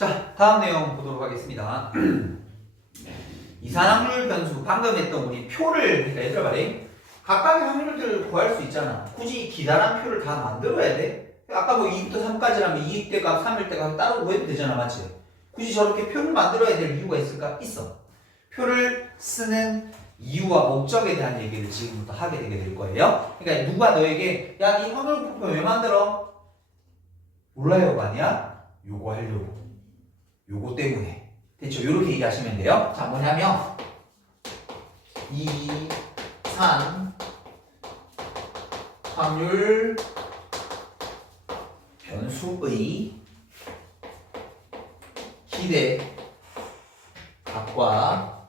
자, 다음 내용 보도록 하겠습니다. 이산확률 변수, 방금 했던 우리 표를, 그러니까 얘들아 말해. 각각의 확률들을 구할 수 있잖아. 굳이 기다란 표를 다 만들어야 돼? 아까 뭐 2부터 3까지라면 2대 값, 3일 대 값 따로 구해도 되잖아, 맞지? 굳이 저렇게 표를 만들어야 될 이유가 있을까? 있어. 표를 쓰는 이유와 목적에 대한 얘기를 지금부터 하게 되게 될 거예요. 그러니까 누가 너에게 야, 이 확률표 왜 만들어? 몰라요가 아니야? 요거 하려고. 요거 때문에. 됐죠? 요렇게 얘기하시면 돼요. 자, 뭐냐면 이산 확률 변수의 기대 값과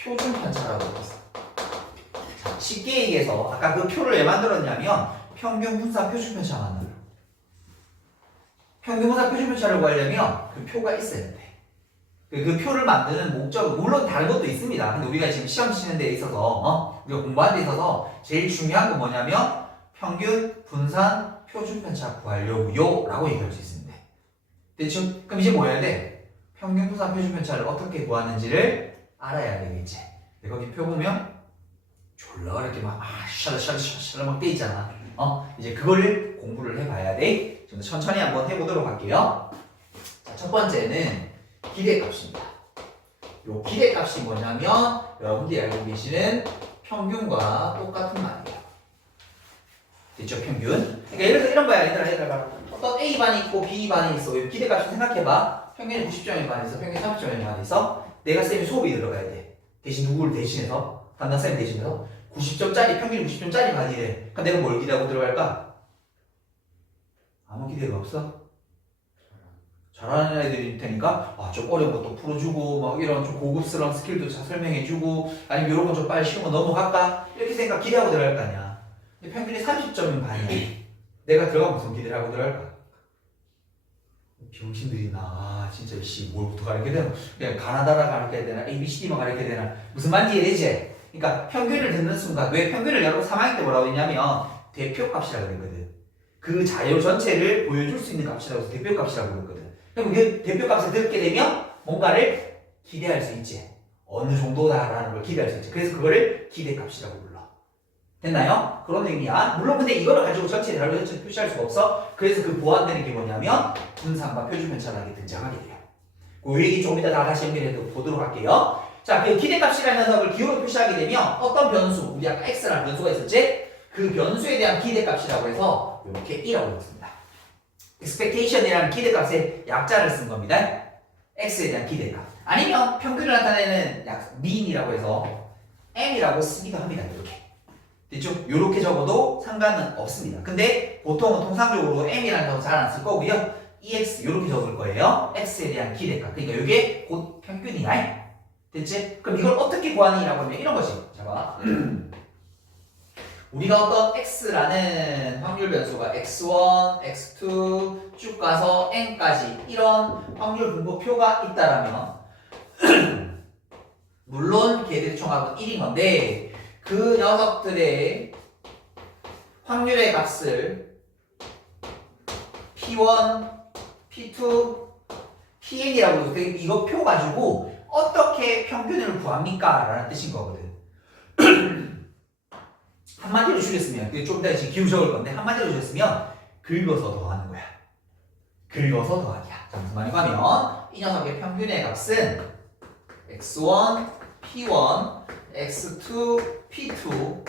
표준 편차라고 했어. 자, 쉽게 얘기해서 아까 그 표를 왜 만들었냐면 평균 분산 표준 편차 만들어. 평균 분산 표준 편차를 구하려면 그 표가 있어야 돼. 그 표를 만드는 목적은 물론 다른 것도 있습니다. 근데 우리가 지금 시험 치는 데 있어서 우리가 공부하는 데 있어서 제일 중요한 건 뭐냐면 평균 분산 표준 편차 구하려고요 라고 얘기할 수 있습니다. 됐죠? 그럼 이제 뭐 해야 돼? 평균 분산 표준 편차를 어떻게 구하는지를 알아야 되겠지. 근데 거기 표 보면 졸라 이렇게 막 샤라샤라샤라 막 돼 있잖아. 이제 그거를 공부를 해봐야 돼. 좀 천천히 한번 해보도록 할게요. 자, 첫 번째는 기대값입니다. 요 기대값이 뭐냐면 여러분들이 알고 계시는 평균과 똑같은 말이에요. 됐죠? 평균. 그러니까 예를 들어 이런 거야. 얘들아. 어떤 A반이 있고 B반이 있어. 기대값을 생각해봐. 평균이 90점인 반이 있어. 평균이 30점인 반이 있어. 내가 쌤이 수업이 들어가야 돼. 대신 누구를 대신해서? 담당쌤 대신해서 90점짜리, 평균이 90점짜리 반이래. 그럼 내가 뭘 기대하고 들어갈까? 아무 기대가 없어? 잘하는 애들일 테니까 좀 어려운 것도 풀어주고 막 이런 좀 고급스러운 스킬도 잘 설명해주고 아니면 이런 거 좀 빨리 쉬운 거 넘어갈까? 이렇게 생각 기대하고 들어갈 거 아니야. 근데 평균이 30점인 반이야. 내가 들어가면 무슨 기대를 하고 들어갈까? 병신들이 나 진짜 뭘부터 가르쳐야 되나? 그냥 가나다라 가르쳐야 되나? ABCD만 가르쳐야 되나? 무슨 말인지 이해되지? 그러니까 평균을 듣는 순간 왜 평균을 여러분 3학년 때 뭐라고 했냐면 대표값이라고 그랬거든. 그 자료 전체를 보여줄 수 있는 값이라고 해서 대표값이라고 그랬거든. 그럼 그 대표값을 듣게 되면 뭔가를 기대할 수 있지. 어느 정도다라는 걸 기대할 수 있지. 그래서 그거를 기대값이라고 불러. 됐나요? 그런 의미야. 물론 근데 이거를 가지고 전체 자료 전체를 표시할 수가 없어. 그래서 그 보완되는 게 뭐냐면 분산과 표준 편차라는 게 등장하게 돼요. 그 얘기 조금 이따 다시 연결해 보도록 할게요. 자, 그 기대값이라는 녀석을 기호로 표시하게 되면 어떤 변수, 우리 아까 x라는 변수가 있었지? 그 변수에 대한 기대값이라고 해서 이렇게 1라고 했습니다. expectation이라는 기대값의 약자를 쓴 겁니다. x에 대한 기대값. 아니면 평균을 나타내는 mean이라고 해서 m이라고 쓰기도 합니다. 이렇게. 됐죠? 이렇게 적어도 상관은 없습니다. 근데 보통은 통상적으로 m이라는 거 잘 안 쓸 거고요. ex 이렇게 적을 거예요. x에 대한 기대값. 그러니까 이게 곧 평균이야. 됐지? 그럼 이걸 어떻게 구하느냐고 하면 이런 거지. 자 봐. 우리가 어떤 x라는 확률 변수가 x1, x2 쭉 가서 n까지 이런 확률 분포표가 있다라면 물론 걔들의 총합은 1인 건데 그 녀석들의 확률의 값을 p1, p2, pn이라고 해서 이거 표 가지고 어떻게 평균을 구합니까? 라는 뜻인 거거든. 한마디로 주겠으면, 좀 이따 지금 기호 적을 건데, 한마디로 주겠으면, 긁어서 더하는 거야. 긁어서 더하기야. 자, 무슨 말인가 하면, 이 녀석의 평균의 값은 x1, p1, x2, p2,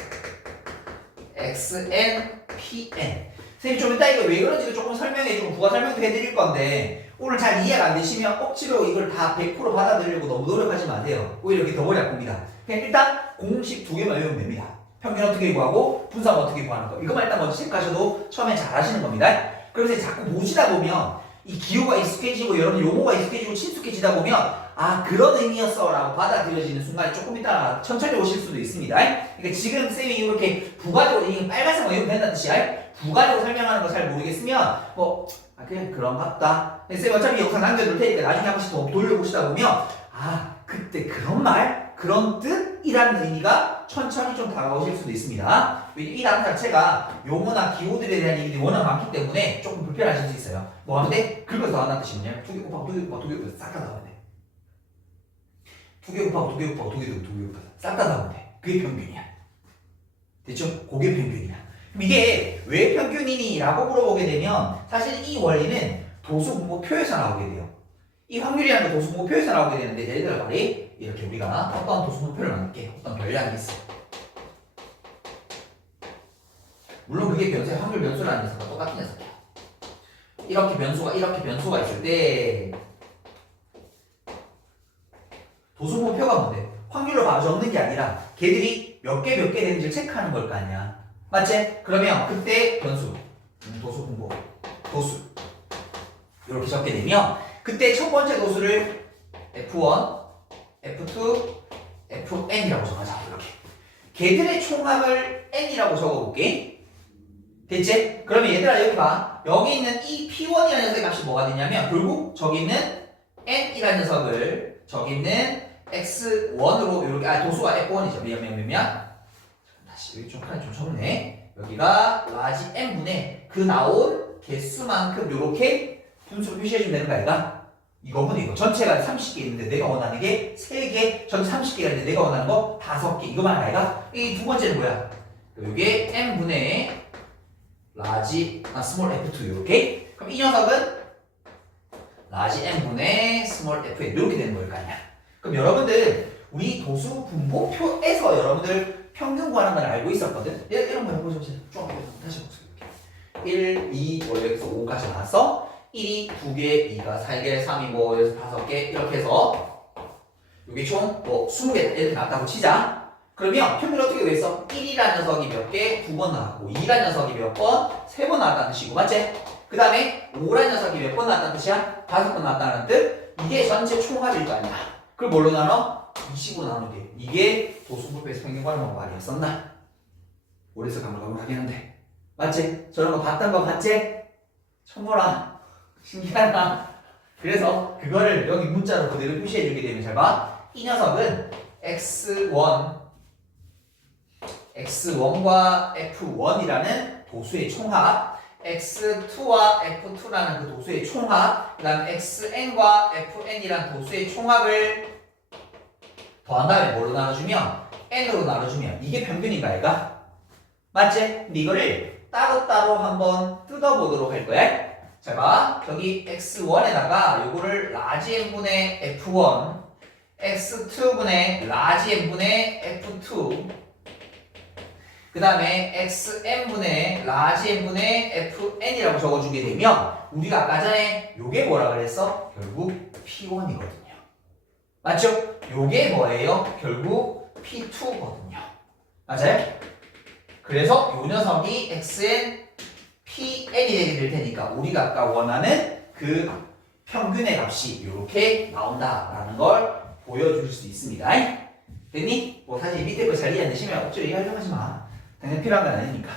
xn, pn. 선생님 좀 이따 이거 왜 그런지 조금 설명해주고 부가 설명도 해드릴 건데, 오늘 잘 이해가 안 되시면 억지로 이걸 다 100% 받아들이려고 너무 노력하지 마세요. 오히려 이렇게 더 머리 아픕니다. 그냥 일단 공식 2개만 외우면 됩니다. 평균 어떻게 구하고 분산 어떻게 구하는 거. 이것만 일단 먼저 체크하셔도 처음에 잘 하시는 겁니다. 그래서 자꾸 보시다 보면 이 기호가 익숙해지고 여러분 용어가 익숙해지고 친숙해지다 보면 아 그런 의미였어 라고 받아들여지는 순간이 조금 이따 천천히 오실 수도 있습니다. 그러니까 지금 쌤이 이렇게 부가적으로 이게 빨간색 뭐 이러면 된다는 뜻이야. 부가적으로 설명하는 거 잘 모르겠으면 그냥 그런갑다. 쌤이 어차피 영상 남겨둘 테니까 나중에 한 번씩 더 돌려보시다 보면 그때 그런 말? 그런 뜻이라는 의미가 천천히 좀 다가오실 수도 있습니다. 이 단어 자체가 용어나 기호들에 대한 얘기들이 워낙 많기 때문에 조금 불편하실 수 있어요. 뭐 하면 돼? 긁어서 나온다는 뜻이 뭐냐면 두 개 곱하고 두 개 곱하고 두 개 곱하고 싹 다 나오면 돼. 두 개 곱하고 두 개 곱하고 두 개 곱하고 두 개 곱하고 싹 다 나오면 돼. 그게 평균이야. 됐죠? 그게 평균이야. 그럼 이게 왜 평균이니? 라고 물어보게 되면 사실 이 원리는 도수분모표에서 나오게 돼요. 이 확률이라는 게 도수분모표에서 나오게 되는데 예를 들어 말이 이렇게 우리가 어떤 도수분모표를 만들게 어떤 변량이 있어. 물론 그게 변수의 확률 변수라는 녀석과 똑같은 녀석이야. 이렇게 변수가 있을 때 도수분모표가 뭔데? 확률로 바로 적는 게 아니라 걔들이 몇 개 되는지를 체크하는 걸 거 아니야. 맞지? 그러면 그때 변수, 도수분모, 도수 이렇게 적게 되면 그때 첫 번째 도수를 F1, F2, Fn이라고 적어자. 이렇게 걔들의 총합을 n이라고 적어볼게. 됐지? 그러면 얘들아 여기 봐. 여기 있는 이 P1이라는 녀석의 값이 뭐가 되냐면 결국 저기 있는 n이라는 녀석을 저기 있는 x1으로 이렇게 도수가 f1이죠. 몇 다시 여기 좀 칸이 좀 좁네. 여기가 라지 n분의 그 나온 개수만큼 이렇게 분수로 표시해주면 되는 거 아이가? 이거보다 이거 전체가 30개 있는데 내가 원하는 게 3개, 전체 30개가 있는데 내가 원하는 거 5개 이거만 아이가? 이 두 번째는 뭐야? 이게 n분의 라지 스몰 f2 이렇게. 그럼 이 녀석은 라지 n분의 스몰 fn 이렇게 되는 거일 거 아니야. 그럼 여러분들 우리 도수 분모표에서 여러분들 평균 구하는 걸 알고 있었거든. 이런 거 해보셔보세요. 쭉 다시 해보세요. 1, 2, 뭐 여기서 5까지 나왔어. 1이 2개, 2가 4개, 3이 뭐 5개 이렇게 해서 여기 총 뭐 20개 이렇게 나왔다고 치자. 그러면 평균 어떻게 구했어? 1이라는 녀석이 몇 개? 2번 나왔고 2라는 녀석이 몇 번? 3번 나왔다는 뜻이고 맞지? 그 다음에 5라는 녀석이 몇 번 나왔다는 뜻이야? 5번 나왔다는 뜻? 이게 전체 총합일 거 아니야. 그걸 뭘로 나눠? 20으로 나누게. 이게 도수분모표에서 평균 구하는 방법 아니었었나? 오래서 가물가물하긴 한데 맞지? 저런 거 봤던 거 봤지? 천모라 신기하다. 그래서 그거를 여기 문자로 그대로 표시해주게 되면 잘 봐. 이 녀석은 x1과 f1이라는 도수의 총합, x2와 f2라는 그 도수의 총합, 그 다음 xn과 fn이라는 도수의 총합을 더한 다음에 뭘로 나눠주면 n으로 나눠주면 이게 평균인가 얘가? 맞지? 근데 이거를 따로따로 한번 뜯어보도록 할 거야. 자 봐. 여기 x1에다가 요거를 라지 n분의 f1, x2분의 라지 n분의 f2, 그 다음에 xn분의 라지 n분의 fn이라고 적어주게 되면 우리가 아까 전에 요게 뭐라 그랬어? 결국 p1이거든요. 맞죠? 요게 뭐예요? 결국 p2거든요. 맞아요? 그래서 요 녀석이 xn, pn이 되게 될 테니까 우리가 아까 원하는 그 평균의 값이 이렇게 나온다라는 걸 보여줄 수 있습니다. 됐니? 뭐 사실 밑에 거 잘 이해 안 되시면 억지로 이해하려고 하지 마. 당연히 필요한 건 아니니까.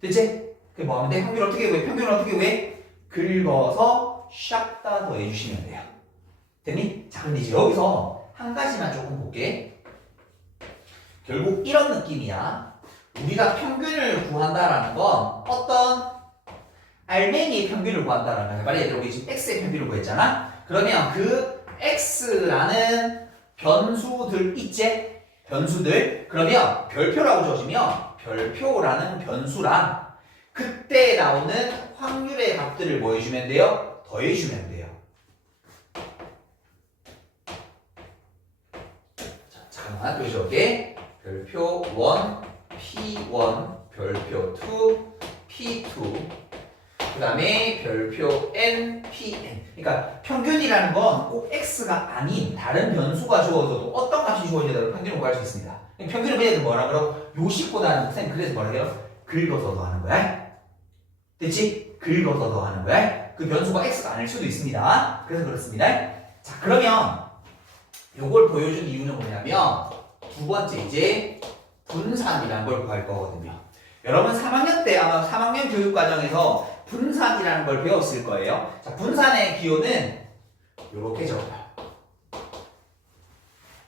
됐지? 그게 뭐 하면 돼? 평균 어떻게 구해? 평균을 어떻게 구해? 긁어서 샥 다 더해주시면 돼요. 됐니? 자, 근데 이제 여기서 한 가지만 조금 볼게. 결국 이런 느낌이야. 우리가 평균을 구한다라는 건 어떤 알맹이의 평균을 구한다라는 거야. 빨리 얘들아, 우리 지금 x의 평균을 구했잖아? 그러면 그 x라는 변수들 있지? 변수들. 그러면 별표라고 적으면 별표라는 변수랑 그때 나오는 확률의 값들을 뭐 해주면 돼요? 더해주면 돼요. 자, 잠깐만 또 적을게. 별표 1, P1, 별표 2, P2, 그 다음에 별표 N, Pn. 그러니까 평균이라는 건 꼭 X가 아닌 다른 변수가 주어져도 어떤 값이 주어져도 평균을 구할 수 있습니다. 평균을 그냥 뭐라 그러고 요식보다는 쌤 그래서 뭐라 그래요? 긁어서 더하는 거야. 됐지? 긁어서 더하는 거야. 그 변수가 X가 아닐 수도 있습니다. 그래서 그렇습니다. 자, 그러면 요걸 보여준 이유는 뭐냐면 두 번째 이제 분산이라는 걸 구할 거거든요. 여러분 3학년 때 아마 3학년 교육과정에서 분산이라는 걸 배웠을 거예요. 자, 분산의 기호는 요렇게 적어요.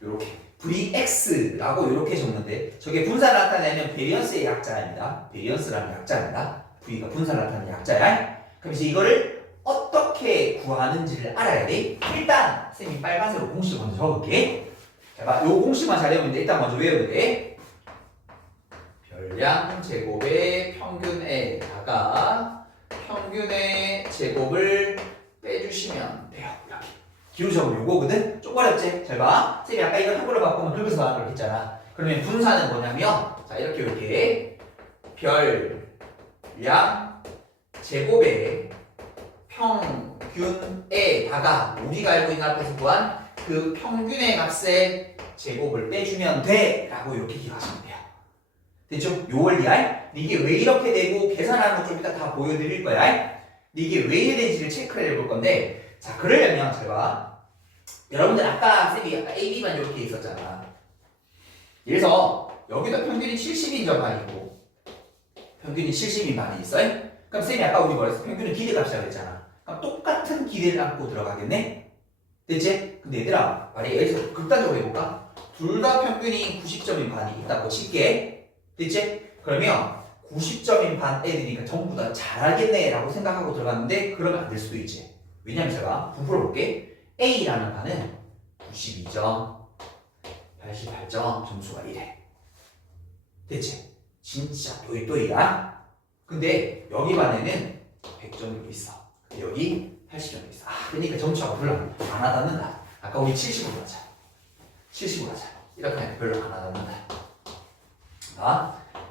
요렇게. Vx라고 이렇게 적는데 저게 분산을 나타내는 베리언스의 약자입니다. 베리언스라는 약자입니다. V가 분산을 나타내는 약자야. 그럼 이제 이거를 어떻게 구하는지를 알아야 돼. 일단 쌤이 빨간색으로 공식을 먼저 적을게. 자, 봐. 요 공식만 잘 외우면 돼. 일단 먼저 외우면 돼. 별량 제곱의 평균에다가 평균의 제곱을 빼주시면 돼요. 이렇게. 기호적으로 요거거든? 좀 어렵지? 잘 봐. 쌤이 아까 이거 한글로 바꾸면 긁어서 나가라고 했잖아. 그러면 분산은 뭐냐면, 자, 이렇게. 별량 제곱의 평균에다가 우리가 알고 있는 앞에서 구한 그 평균의 값의 제곱을 빼주면 돼! 라고 이렇게 기억하시면 돼요. 됐죠? 요 원리야? 이게 왜 이렇게 되고 계산하는 거 좀 이따 다 보여드릴 거야. 이게 왜 이래는지를 체크를 해볼 건데, 자, 그러려면 잘 봐. 여러분들 아까 쌤이 A, B만 이렇게 있었잖아. 그래서 여기다 평균이 70인 점만 있고 평균이 70인 반이 있어요? 그럼 쌤이 아까 우리 뭐랬어? 평균은 기대값이라고 했잖아. 그럼 똑같은 기대를 안고 들어가겠네? 됐지? 근데 얘들아, 만약에 여기서 극단적으로 해볼까? 둘 다 평균이 90점인 반이 있다고 칠게. 됐지? 그러면 90점인 반 애들이니까 전부 다 잘하겠네 라고 생각하고 들어갔는데 그러면 안 될 수도 있지. 왜냐면 제가 분풀어 볼게. A라는 반은 92점, 88점 점수가 이래. 됐지? 진짜 또이또이야. 근데 여기 반에는 100점이 있어. 근데 여기 80점이 있어. 그러니까 점수가 별로 안 와닿는다. 아까 우리 70으로 하자. 70으로 하자. 이렇게 하면 별로 안 와닿는다.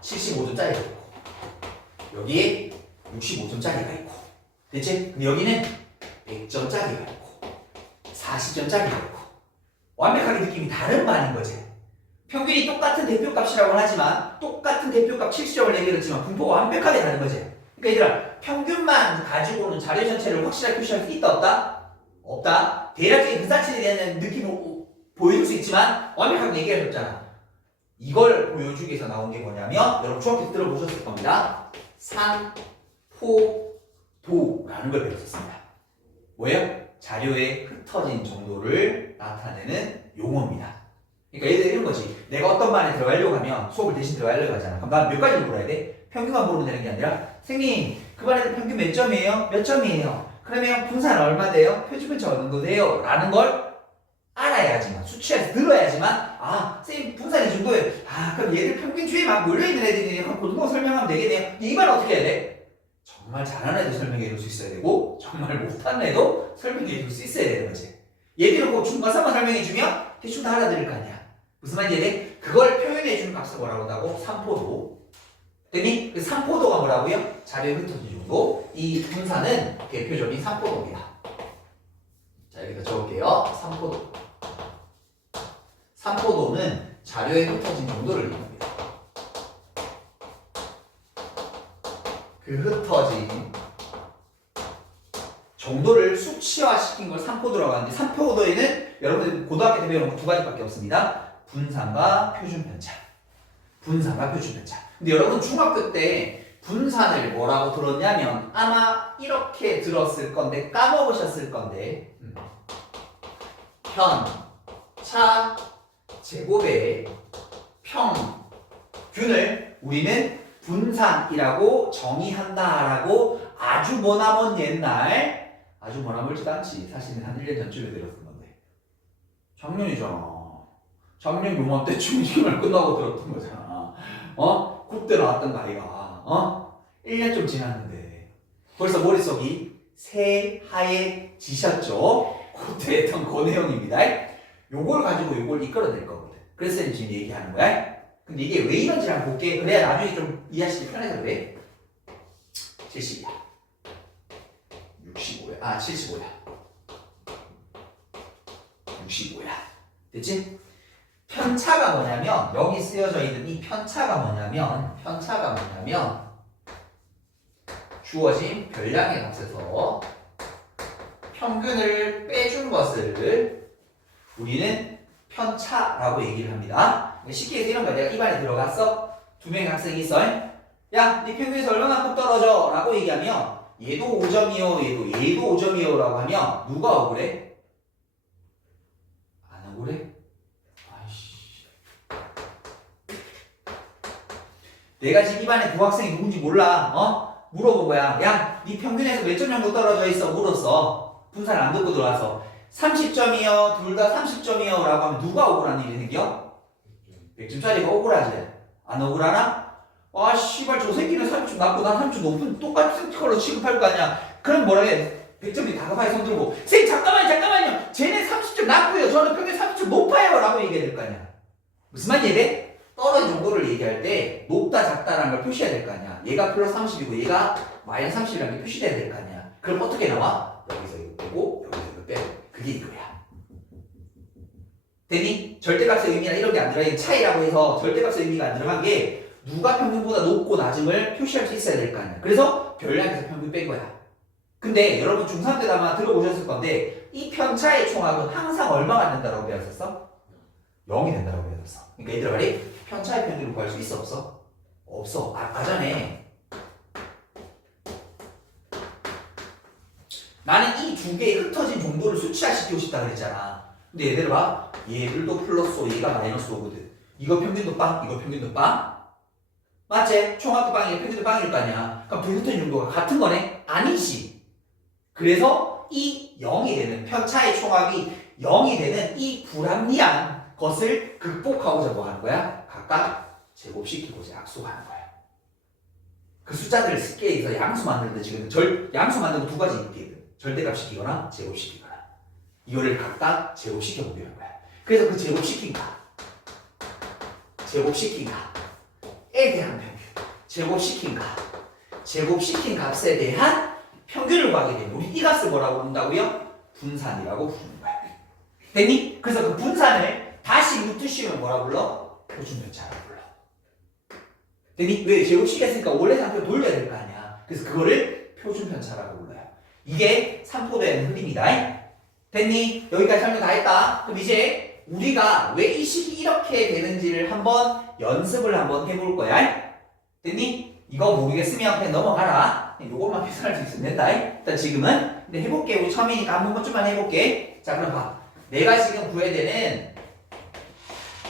75점짜리가 있고 여기에 65점짜리가 있고 됐지? 근데 여기는 100점짜리가 있고 40점짜리가 있고 완벽하게 느낌이 다른 반인 거지. 평균이 똑같은 대표값이라고 하지만 똑같은 대표값 70점을 내밀었지만 분포가 완벽하게 다른 거지. 그러니까 얘들아 평균만 가지고는 자료 전체를 확실하게 표시할 수 있다 없다? 없다. 대략적인 근사치에 대한 느낌을 보여줄 수 있지만 완벽하게 얘기할 수 없잖아. 이걸 보여주기 위해서 나온 게 뭐냐면 여러분 중학교 때 들어보셨을 겁니다. 산포도라는 걸 배웠었습니다. 뭐예요? 자료에 흩어진 정도를 나타내는 용어입니다. 그러니까 얘들 이런 거지. 내가 어떤 반에 들어가려고 하면 수업을 대신 들어가려고 하잖아. 그럼 난 몇 가지를 물어야 돼? 평균만 물으면 되는 게 아니라 선생님 그 반에 평균 몇 점이에요? 몇 점이에요? 그러면 분산 얼마 돼요? 표준편차 어느 정도 돼요? 라는 걸 알아야지만 수치에서 들어야지만 선생님 분산이 정도예요. 그럼 얘들 평균주에 막 몰려있는 애들이네요. 그럼 그 정도 설명하면 되겠네요. 이 말은 어떻게 해야 돼? 정말 잘하는 애도 설명해 줄 수 있어야 되고 정말 못하는 애도 설명해 줄 수 있어야 되는 거지. 얘들은 꼭 중과사만 설명해 주면 대충 다 알아들을 거 아니야. 무슨 말인지 이해돼? 그걸 표현해 주는 값을 뭐라고 한다고? 산포도. 됐니? 그 산포도가 뭐라고요? 자료에 흩어진 정도. 이 분산은 대표적인 산포도입니다. 자, 여기다 적을게요. 산포도. 산포도는 자료에 흩어진 정도를 얘기합니다. 그 흩어진 정도를 수치화시킨 걸 산포도라고 하는데 산포도에는 여러분들 고등학교 때 배우는 거 두 가지밖에 없습니다. 분산과 표준편차. 분산과 표준편차. 근데 여러분 중학교 때 분산을 뭐라고 들었냐면 아마 이렇게 들었을 건데 까먹으셨을 건데 편차 제곱의 평균을 우리는 분산이라고 정의한다라고 아주 머나먼 옛날 아주 머나멀지도 않지. 사실은 한 1년 전쯤에 들었던 건데 작년이잖아. 작년 요맘때쯤 시험을 끝나고 들었던 거잖아. 그때 나왔던 나이가 1년 좀 지났는데 벌써 머릿속이 새하얘지셨죠? 그때 했던 그 내용입니다. 요걸 가지고 요걸 이끌어낼 거거든. 그래서 지금 얘기하는 거야. 근데 이게 왜 이런지 한번 볼게. 그래야 나중에 좀 이해하시기 편해서 그래. 70이야. 65야. 75야. 65야. 됐지? 편차가 뭐냐면 여기 쓰여져 있는 이 편차가 뭐냐면 주어진 별량의 값에서 평균을 빼준 것을 우리는 편차라고 얘기를 합니다. 쉽게 해서 이런 거야. 내가 입안에 들어갔어. 두 명의 학생이 있어. 야, 네 평균에서 얼마만큼 떨어져? 라고 얘기하면 얘도 5점이요, 얘도 5점이요 라고 하면 누가 억울해? 안 억울해? 아이씨. 내가 지금 이 반에 그 학생이 누군지 몰라. 물어본 거야. 야, 네 평균에서 몇 점 정도 떨어져 있어? 물었어. 분산을 안 듣고 들어와서 30점이요. 둘 다 30점이요. 라고 하면 누가 억울한 일이 생겨? 100점짜리가 억울하지. 안 억울하나? 아, 씨발, 저 새끼는 30점 낮고 난 30점 높은 똑같은 걸로 취급할 거 아니야. 그럼 뭐라 해? 100점이 다급하게 손 들고, 선생님, 잠깐만요. 쟤네 30점 낮고요. 저는 평균 30점 높아요. 라고 얘기해야 될 거 아니야. 무슨 말인지 이래? 떨어진 정도를 얘기할 때 높다, 작다라는 걸 표시해야 될 거 아니야. 얘가 플러스 30이고 얘가 마이너스 30이라는 게 표시돼야 될 거 아니야. 그럼 어떻게 나와? 여기서 이거 빼고, 여기서 이거 빼고. 그게 이거야. 되니? 절대값의 의미나 이런 게 안 들어가. 이게 차이라고 해서 절대값의 의미가 안 들어간 게 누가 평균보다 높고 낮음을 표시할 수 있어야 될 거 아니야. 그래서 별량에서 평균 뺀 거야. 근데 여러분 중3 때 아마 들어보셨을 건데 이 편차의 총합은 항상 얼마가 된다고 배웠었어? 0이 된다고 배웠었어. 그러니까 얘들아 말이 편차의 평균을 구할 수 있어 없어? 없어. 아까 전에 나는 이 두 개의 흩어진 정도를 수치화시키고 싶다 그랬잖아. 근데 얘들아 봐. 얘들도 플러스 5, 얘가 마이너스 5거든. 이거 평균도 빵, 이거 평균도 빵. 맞지? 총합도 빵이야, 평균도 빵일 거 아니야. 그럼 불붙은 정도가 같은 거네? 아니지. 그래서 이 0이 되는, 편차의 총합이 0이 되는 이 불합리한 것을 극복하고자 뭐 하는 거야? 각각 제곱시키고자 약속하는 거야. 그 숫자들을 쉽게 해서 양수 만드는데 지금 양수 만드는 두 가지 있거든. 절대값시키거나 제곱시키거나. 이거를 각각 제곱시켜 보려는 거야. 그래서 그 제곱시킨 에 대한 평균, 제곱시킨 값에 대한 평균을 구하게 되면 우리 이 값을 뭐라고 부른다고요? 분산이라고 부르는 거야. 됐니? 그래서 그 분산을 다시 루트 씌우면 뭐라 불러? 표준편차라고 불러. 됐니? 왜? 제곱시켰으니까 원래 상태로 돌려야 될 거 아니야. 그래서 그거를 표준편차라고 불러요. 이게 삼포대의 흐름이다. 됐니? 여기까지 설명 다 했다. 그럼 이제 우리가 왜 이 식이 이렇게 되는지를 한번 연습을 한번 해볼 거야. 됐니? 이거 모르겠으면 그냥 넘어가라. 요것만 계산할 수 있으면 된다. 일단 지금은 근데 해볼게. 우리 처음이니까 한 번쯤만 해볼게. 자, 그럼 봐. 내가 지금 구해야 되는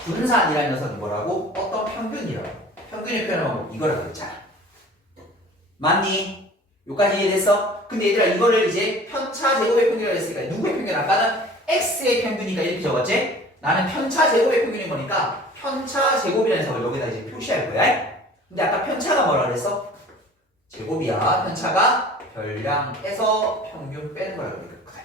분산이라는 녀석이 뭐라고? 어떤 평균이라고. 평균을 표현하는 방법 이거라고 했잖아. 맞니? 여기까지 이해됐어? 근데 얘들아 이거를 이제 편차 제곱의 평균이라고 했으니까 누구의 평균? 아까는 x의 평균이니까 이렇게 적었지? 나는 편차 제곱의 평균인 거니까 편차 제곱이라는 녀석을 여기다 이제 표시할 거야. 근데 아까 편차가 뭐라 그랬어? 제곱이야. 편차가 별량에서 평균 빼는 거라고 그랬거든.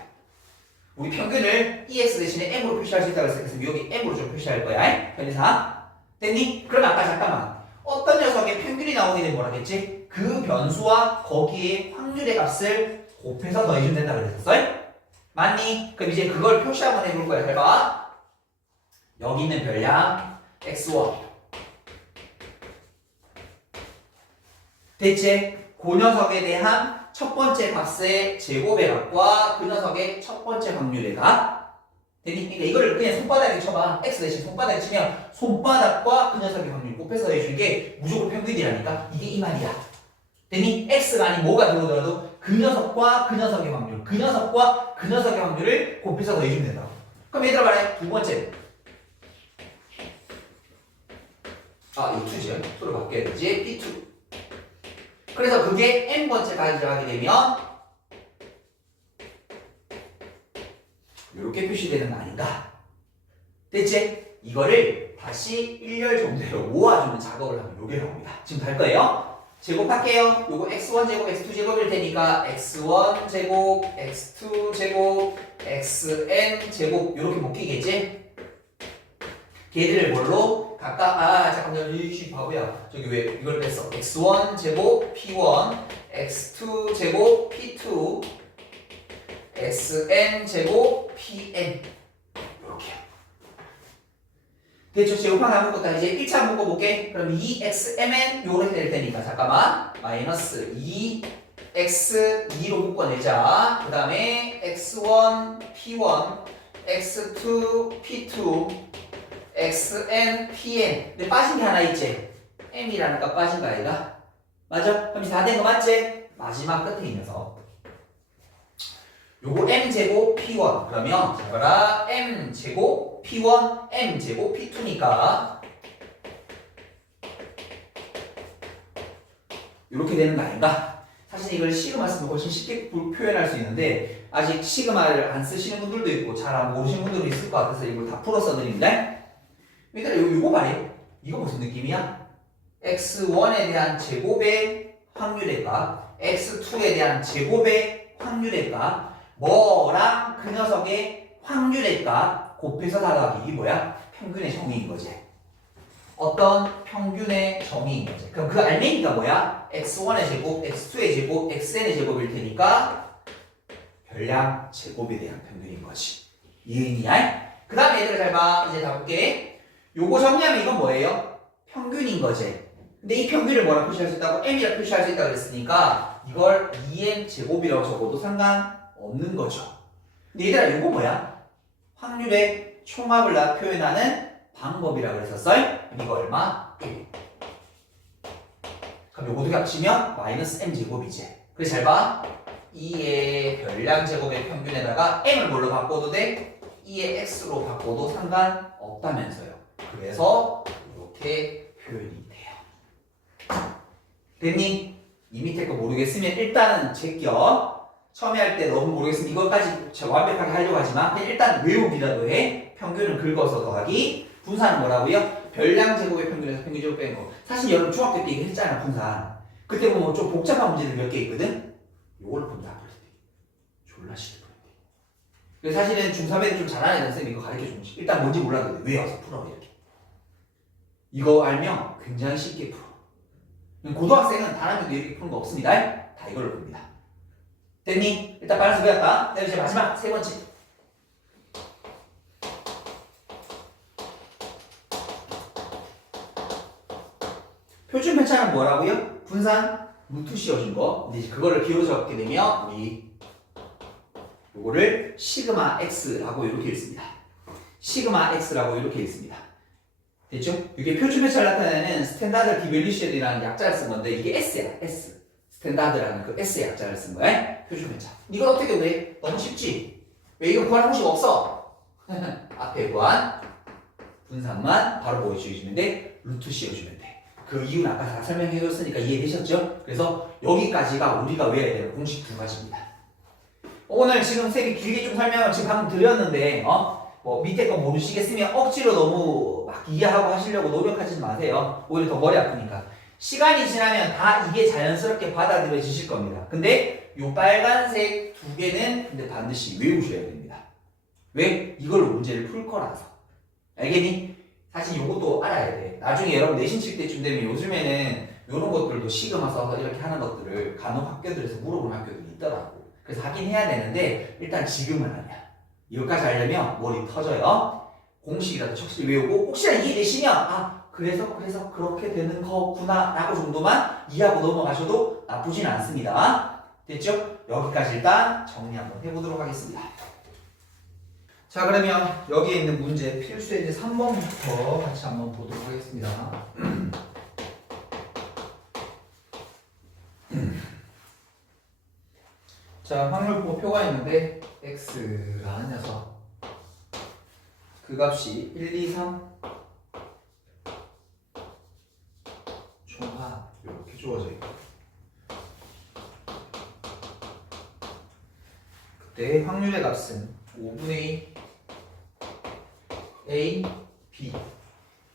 우리 평균을 EX 대신에 M으로 표시할 수 있다고 했으니까 그래서 여기 M으로 좀 표시할 거야. 편의상. 됐니? 그럼 아까 잠깐만. 어떤 녀석의 평균이 나오게 되면 뭐라겠지? 그 변수와 거기에 확률의 값을 곱해서 더해주면 된다고 그랬었어? 맞니? 그럼 이제 그걸 표시 한번 해볼 거야. 잘 봐. 여기 있는 별량 x1 됐지? 그 녀석에 대한 첫 번째 값의 제곱의 값과 그 녀석의 첫 번째 확률의 값 됐니? 그러니까 이거를 그냥 손바닥에 쳐봐. x 대신 손바닥에 치면 손바닥과 그 녀석의 확률 곱해서 해주는 게 무조건 평균이라니까 이게 이 말이야. 됐니? x가 아닌 뭐가 들어오더라도 그 녀석과 그 녀석의 확률, 그 녀석과 그 녀석의 확률을 곱해서 더해주면 된다고. 그럼 얘들아 말해. 두 번째. 아, 이거 2지. 수로 바뀌어야 되지. P2. 그래서 그게 n번째까지 들어가게 되면 이렇게 표시되는 거 아닌가? 됐지? 이거를 다시 1열 정도로 모아주는 작업을 하면 요게 나옵니다. 지금 갈 거예요. 제곱할게요. 요거 x1 제곱, x2 제곱일 테니까 x1 제곱, x2 제곱, xn 제곱 요렇게 묶이겠지? 걔들을 뭘로? 각각 잠깐만요. 이씨 바보야. 저기 왜 이걸 뺐어? x1 제곱 p1, x2 제곱 p2, xn 제곱 pn 요렇게. 됐죠? 제곱하나 묶었다. 이제 1차 묶어볼게. 그럼 2xmn 요렇게 될 테니까 잠깐만 마이너스 2x2로 묶어내자. 그 다음에 x1 p1, x2 p2, xn, pn. 근데 빠진 게 하나 있지? m이라는 값 빠진 거 아이가? 맞아? 그럼 다 된 거 맞지? 마지막 끝에 있는 녀석. 요거 m제곱 p1. 그러면 잡아라. m제곱 p1, m제곱 p2니까 이렇게 되는 거 아닌가? 사실 이걸 시그마 쓰면 훨씬 쉽게 표현할 수 있는데 아직 시그마를 안 쓰시는 분들도 있고 잘 안 모르시는 분들도 있을 것 같아서 이걸 다 풀어 써드립니다. 얘들아 이거 말이에요. 이거 무슨 느낌이야? x1에 대한 제곱의 확률의 값, x2에 대한 제곱의 확률의 값, 뭐랑 그 녀석의 확률의 값 곱해서 다더하기. 이게 뭐야? 평균의 정의인 거지. 어떤 평균의 정의인 거지. 그럼 그 알맹이가 뭐야? x1의 제곱, x2의 제곱, xn의 제곱일 테니까 별량 제곱에 대한 평균인 거지. 이해했냐? 그 다음에 얘들아 잘 봐. 이제 다 볼게. 요거 정리하면 이건 뭐예요? 평균인 거지. 근데 이 평균을 뭐라 표시할 수 있다고? m이라 표시할 수 있다고 그랬으니까 이걸 2m 제곱이라고 적어도 상관없는 거죠. 근데 얘들아 이거 뭐야? 확률의 총합을 나 표현하는 방법이라고 그랬었어. 이거 얼마? 1. 그럼 요거 두 개 합치면 마이너스 m 제곱이지. 그래서 잘 봐. 2의 별량 제곱의 평균에다가 m을 뭘로 바꿔도 돼? 2의 x로 바꿔도 상관없다면서요. 그래서 이렇게 표현이 돼요. 됐니? 이 밑에 거 모르겠으면 일단은 제껴. 처음에 할 때 너무 모르겠으면 이것까지 완벽하게 하려고 하지만 일단 외우기라도 해. 평균은 긁어서 더하기. 분산은 뭐라고요? 별량 제곱의 평균에서 평균 제곱 뺀 거. 사실 여러분 중학교 때 이거 했잖아, 분산. 그때 보면 좀 복잡한 문제들 몇 개 있거든? 요걸 본다. 졸라 싫어. 그래서 사실은 중3 애들 좀 잘하는 애들 쌤이 이거 가르쳐 주는 거지. 일단 뭔지 몰라도 돼. 외워서 풀어, 이렇게. 이거 알면 굉장히 쉽게 풀어. 고등학생은 단 한 개도 이렇게 푸는 거 없습니다. 다 이걸로 봅니다. 됐니? 일단 빨간색 배웠다. 이제 마지막 세 번째. 표준 편차는 뭐라고요? 분산 루트 씌워준 거. 근데 이제 그거를 비로 적게 되면 우리 요거를 시그마 x라고 이렇게 읽습니다. 시그마 x라고 이렇게 읽습니다. 됐죠? 이게 표준 편차를 나타내는 스탠다드 디밸류션이라는 약자를 쓴 건데 이게 s야, s. 스탠다드라는 그 s의 약자를 쓴 거야. 표준 편차. 이걸 어떻게 왜? 너무 쉽지? 왜 이거 구하는 공식 없어? 앞에 구한 분산만 바로 보여주시면 돼. 루트 씌워주면 돼. 그 이유는 아까 다 설명해줬으니까 이해되셨죠? 그래서 여기까지가 우리가 외워야 되는 공식 두 가지입니다. 오늘 지금 쌤이 길게 좀 설명을 지금 방금 드렸는데 뭐 밑에 거 모르시겠으면 억지로 너무 막 이해하고 하시려고 노력하지 마세요. 오히려 더 머리 아프니까. 시간이 지나면 다 이게 자연스럽게 받아들여지실 겁니다. 근데 요 빨간색 두 개는 근데 반드시 외우셔야 됩니다. 왜? 이걸로 문제를 풀 거라서. 알겠니? 사실 요것도 알아야 돼. 나중에 여러분 내신 칠 때쯤 되면 요즘에는 요런 것들도 시그마 써서 이렇게 하는 것들을 간혹 학교들에서 물어보는 학교들이 있더라고. 그래서 하긴 해야 되는데 일단 지금은 아니야. 이것까지 하려면 머리 터져요. 공식이라도 척실히 외우고 혹시나 이해되시면 그래서 그렇게 되는 거구나 라고 정도만 이해하고 넘어가셔도 나쁘진 않습니다. 됐죠? 여기까지 일단 정리 한번 해보도록 하겠습니다. 자, 그러면 여기에 있는 문제 필수의 이제 3번부터 같이 한번 보도록 하겠습니다. 자, 확률표가 있는데 x라는 녀석 그 값이 1, 2, 3 총합 이렇게 주어져 있고 그때 확률의 값은 5분의 A, B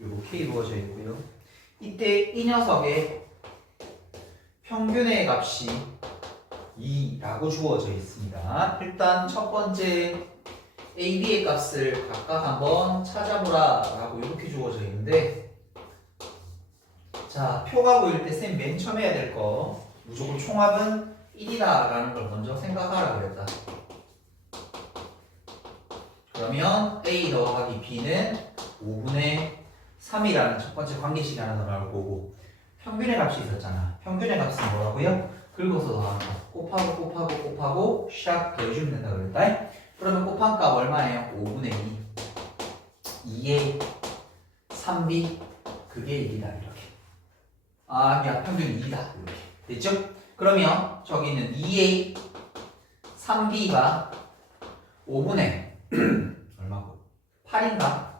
요거 K 부어져 있고요. 이때 이 녀석의 평균의 값이 2라고 주어져 있습니다. 일단 첫 번째 A, B의 값을 각각 한번 찾아보라 라고 이렇게 주어져 있는데 자, 표가 보일 때 쌤 맨 처음 해야 될 거 무조건 총합은 1이다 라는 걸 먼저 생각하라 그랬다. 그러면 A 더하기 B는 5분의 3이라는 첫 번째 관계식이 하나 더 나올 거고 평균의 값이 있었잖아. 평균의 값은 뭐라고요? 긁어서 더하는 거. 곱하고 샥 더해주면 된다 그랬다. 그러면 곱한 값 얼마예요? 5분의 2 2의 3B 그게 1이다 이렇게. 야 평균이 2다 이렇게. 됐죠? 그러면 저기 있는 2의 3B가 5분의 얼마고? 8인가?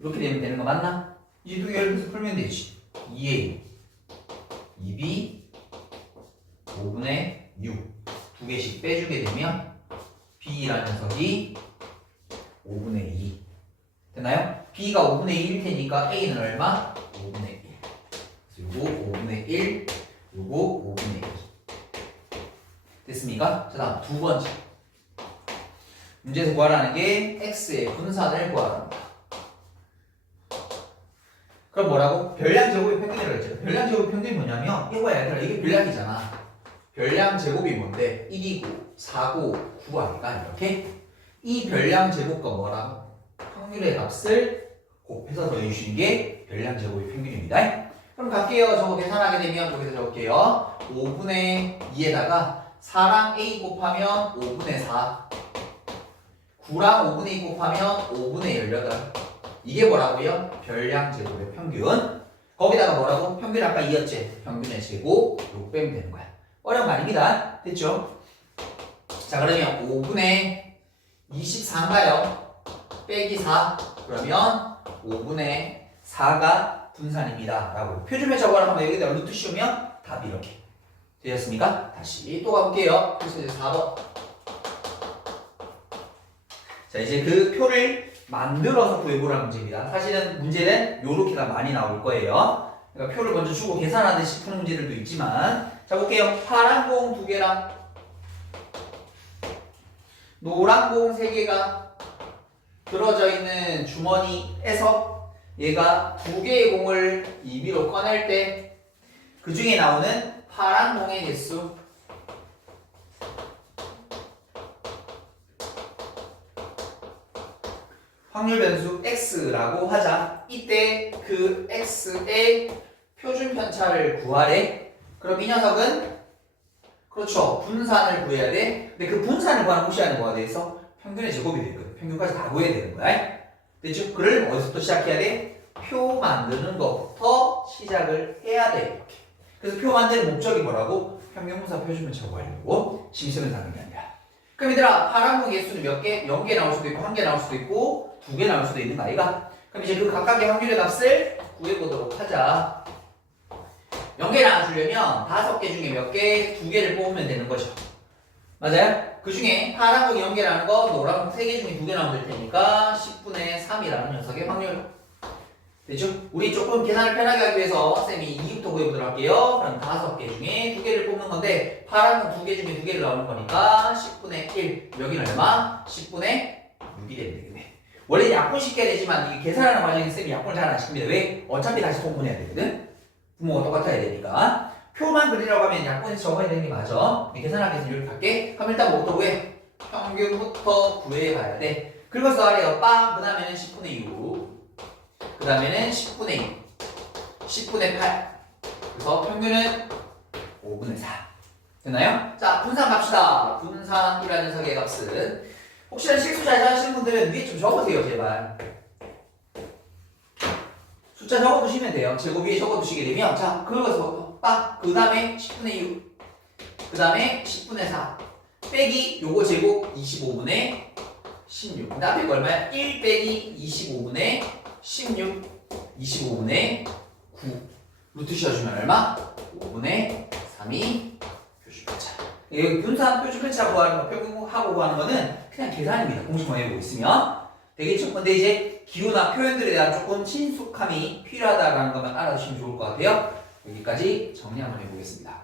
이렇게 되는 거 맞나? 이 두 개를 풀면 되지. 2A 2B 5분의 6 두 개씩 빼주게 되면 B라는 녀석이 5분의 2 됐나요? B가 5분의 1일 테니까 A는 얼마? 5분의 1 그리고 5분의 1 요거 5분의 2 됐습니까? 자 다음 두 번째 문제에서 구하라는 게 X의 분산을 구하랍니다. 그럼 뭐라고? 별량 제곱의 평균이라고 했죠. 별량 제곱의 평균이 뭐냐면 이거야 얘들아 이게 별량이잖아. 별량 제곱이 뭔데? 1이고 4고 9 아닐까? 이렇게 이 별량 제곱과 뭐라고? 확률의 값을 곱해서 더해주시는 게 별량 제곱의 평균입니다. 그럼 갈게요. 저거 계산하게 되면 여기서 적을게요. 5분의 2에다가 4랑 A 곱하면 5분의 4 9랑 5분의 2 곱하면 5분의 18 이게 뭐라고요? 별량 제곱의 평균 거기다가 뭐라고? 평균 아까 2였지? 평균의 제곱 요거 빼면 되는 거야. 어려운 거 아닙니다. 됐죠? 자 그러면 5분의 24인가요? 빼기 4 그러면 5분의 4가 분산입니다 라고 표준에 적어라 하면 여기다 루트 씌우면 답이 이렇게 되셨습니까? 다시 또 가볼게요. 그래서 이제 4번 자 이제 그 표를 만들어서 구해보라는 문제입니다. 사실은 문제는 요렇게가 많이 나올 거예요. 그러니까 표를 먼저 주고 계산하듯이 푸는 문제들도 있지만 자 볼게요. 파란 공 2개랑 노란 공 3개가 들어져 있는 주머니에서 얘가 2개의 공을 임의로 꺼낼 때 그 중에 나오는 파란 공의 개수 확률 변수 x라고 하자. 이때 그 x의 표준 편차를 구하래. 그럼 이 녀석은 그렇죠. 분산을 구해야 돼. 근데 그 분산을 구하는 무시하는 거가 돼서 평균의 제곱이 되거든. 평균까지 다 구해야 되는 거야. 됐죠? 그걸 어디서부터 시작해야 돼? 표 만드는 것부터 시작을 해야 돼. 이렇게. 그래서 표 만드는 목적이 뭐라고? 평균 분산 표준 편차 구하려고 심심을 하는 게 아니라. 그럼 얘들아 파란 공 개수는 몇 개? 0개 나올 수도 있고 1개 나올 수도 있고 2개 나올 수도 있는 거 아이가? 그럼 이제 그 각각의 확률의 값을 구해보도록 하자. 0개 나와주려면 5개 중에 몇 개? 2개를 뽑으면 되는 거죠. 맞아요? 그 중에 파란 공 0개 나오는 거 노란 공 3개 중에 2개 나오면 될 테니까 10분의 3이라는 녀석의 확률 됐죠? 우리 조금 계산을 편하게 하기 위해서 쌤이 2부터 구해보도록 할게요. 그럼 5개 중에 2개를 뽑는 건데 파란 건 2개 중에 2개를 나오는 거니까 10분의 1 여기는 얼마? 10분의 6이 되면 되겠네. 원래 약분식 해야 되지만 이게 계산하는 과정에 쌤이 약분을 잘 안 시킵니다. 왜? 어차피 다시 통분해야 되거든? 부모가 똑같아야 되니까 표만 그리라고 하면 약분해서 적어야 되는 게 맞아. 계산하기 위해서 이렇게 갈게. 그럼 일단 뭐부터 구해? 평균부터 구해가야 돼. 긁어서 하래요. 빵! 그 다음에는 10분의 6 그 다음에는 10분의 2 10분의 8 그래서 평균은 5분의 4 됐나요? 자 분산 갑시다. 분산이라는 녀석의 값은 혹시나 실수 잘 하시는 분들은 위에 좀 적어주세요 제발. 숫자 적어두시면 돼요. 제곱 위에 적어두시게 되면 자 그거서 빡! 그 다음에 10분의 6 그 다음에 10분의 4 빼기 요거 제곱 25분의 16 근데 앞에 거 얼마야? 1 빼기 25분의 16 25분의 9 루트 씌워주면 얼마? 5분의 3이 표준편차. 여기 분산 표준편차 구하는 거 평균하고 구하는 거는 그냥 계산입니다. 공식만 해보고 있으면 되겠죠? 근데 이제 기호나 표현들에 대한 조금 친숙함이 필요하다라는 것만 알아두시면 좋을 것 같아요. 여기까지 정리 한번 해보겠습니다.